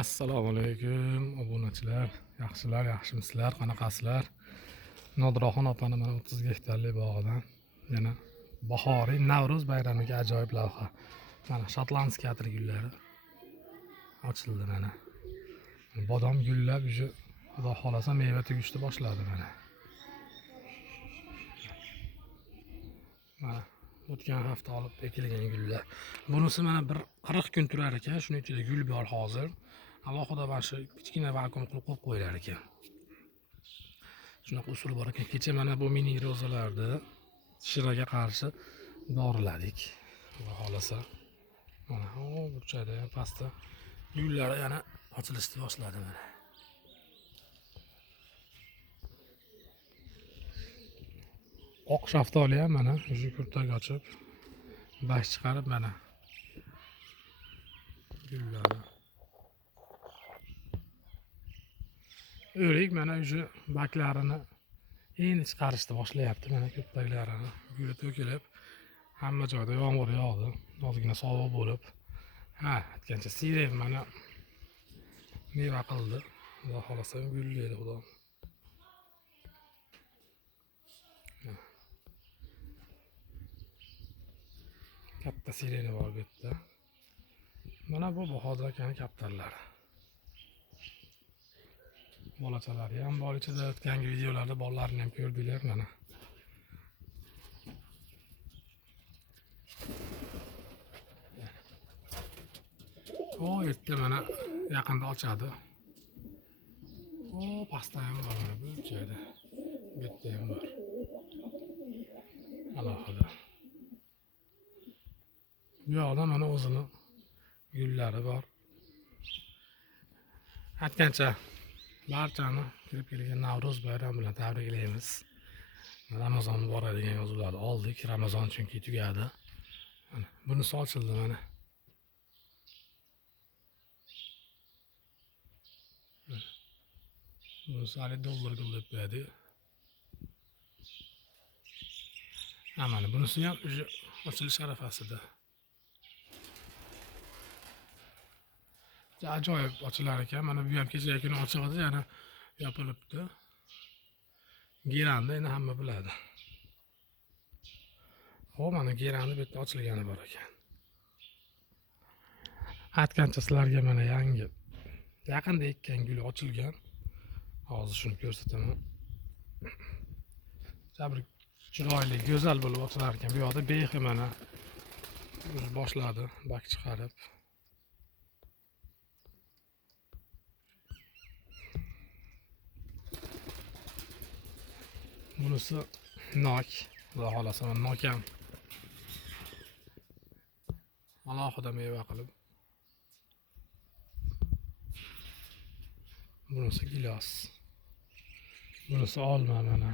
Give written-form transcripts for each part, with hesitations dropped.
Assalomu alaykum obunachilar, yaxshimisizlar, qanaqasizlar? Nodiroxon opani mana 30 gektarlik bog'idan yana bahoriy Navro'z bayramiga ajoyib lavha. Mana shotlandskiy atir gullari ochildi mana. Bodom gullab, xudo xolasa meva tegishni boshladi mana. Mana o'tgan hafta olib ekilgan gullar. Bunisi mana bir 40 kun turar ekan, shuning ichida gul bor hozir. Alohida mana shu kichkina vakuum qilib qo'yib qo'yilar ekan. Shunaqa usul bor ekan. Kecha mana bu mini rozalarni shiraga qarshi doriladik. Xudo xolasa. Mana o burchakda ham pastda gullari yana ochilishni boshladi mana. Oq shaftoli ham mana shu kurtak ochib, bash chiqarib mana gullari. O'rik mana shu baklarini endi chiqarishni boshlayapti. Mana kurtaklarini guli to'kilib, hamma joyda yomg'ir yog'di. Ozgina sovuq bo'lib, aytgancha siren mana meva qildi. Xudo xolasa gullaydi xudo. Katta sireni bor bu yerda. Mana bu Bahodir akaning kaptarlari. Bolachalari ham bor ichida, o'tgangi videolarda bolalarini ham ko'rdinglar mana. O yerda mana yaqinda ochadi. O pastda ham bor mana bu joyda. Bu yerda ham bor. Alohida. Bu yoqda mana o'zini gullari bor. Aytgancha barchani kirib kelgan Navro'z bayrami bilan tabriklaymiz. Ramazon muborak degan yozuvlarni oldik. Ramazon chunki tugadi. Mana bunisi ochildi mana. Bunisi hali dollar gullab berdi. Mana bunisi ham ochilish arafasida. Ajoyib ochilar ekan. Mana bu ham kecha kuni ochiq edi, yana yopilibdi. Geranda endi hamma biladi. Xo'p, mana geranda bu yerda ochilgani bor ekan. Aytgancha sizlarga mana yangi yaqinda ekkan guli ochilgan. Hozir shuni ko'rsataman. Jabr chiroyli, go'zal bo'lib ochilar ekan. Bu yoqda behi mana boshladi, bak chiqarib. Bunisi nok, xudo xolasa nok ham alohida meva qilib. Bunisi gilos. Bunisi olma mana.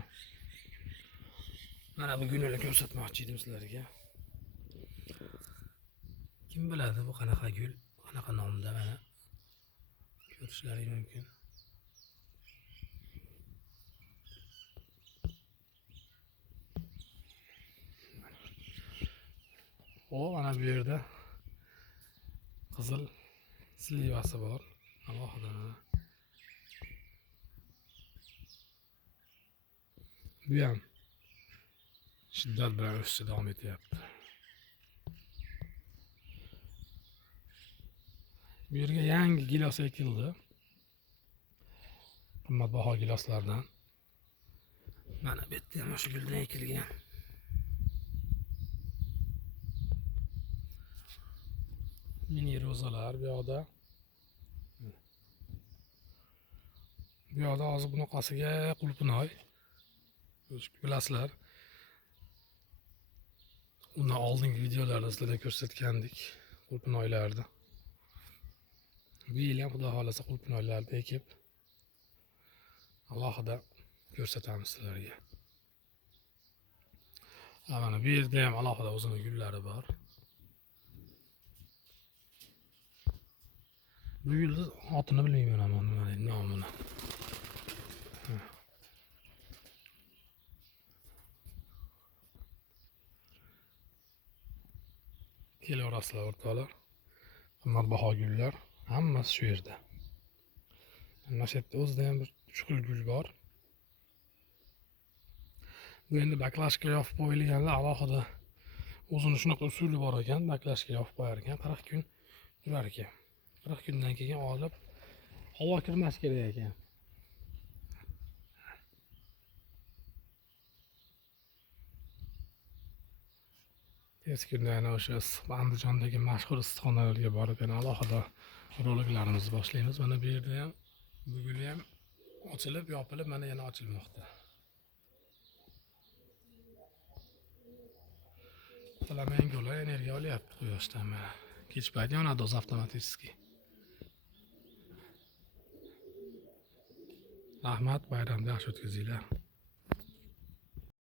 Mana bu gulni ko'rsatmoqchi edim sizlarga. Kim biladi bu qanaqa gul, qanaqa nomda mana ko'rishlaring mumkin. O mana bu yerda qizil slivasi bor. Alohida mana. Bu ham shiddat bilan o'sishda davom etyapti. Bu yerga yangi gilos ekildi. Qimmatbaho giloslardan. Mana bu yerda ham shu guldan ekilgan. Mini rozalar bu yoqda. Bu yoqda hozir bunaqasiga qulpinoy. Bilasizlar. Undan oldingi videolarda sizlarga ko'rsatgandik qulpinoylarni. Bu yil ham xudo xolasa qulpinoylarni ekib alohida ko'rsatamiz sizlarga. Mana bu yerda ham alohida o'zining gullari bor. Bu gulni otini bilmayman ammo nima nomini. Kelaverasizlar o'rtoqlar. Qimmatbaho gullar hammasi shu yerda. Mana shu yerda o'zida ham bir 3 xil gul bor. Bu endi baklashka yopib qo'yilganda alohida o'zini shunaqa usuli bor ekan, baklashka yopib qo'yar ekan, 40 kun turar ekan. 40 kundan keyin olib havo kirmas kerak ekan. Tez kunda yana o'sha Andijondagi mashhur issiqxonalarga borib yana alohida roliklarimizni boshlaymiz. Mana bu yerda ham bu gul ham ochilib, yopilib, mana yana ochilmoqda. Flamingolar energiya olyapti quyoshdan mana. Kech payt yonadi o'zi avtomatik. Rahmat, bayramni yaxshi o'tkazinglar.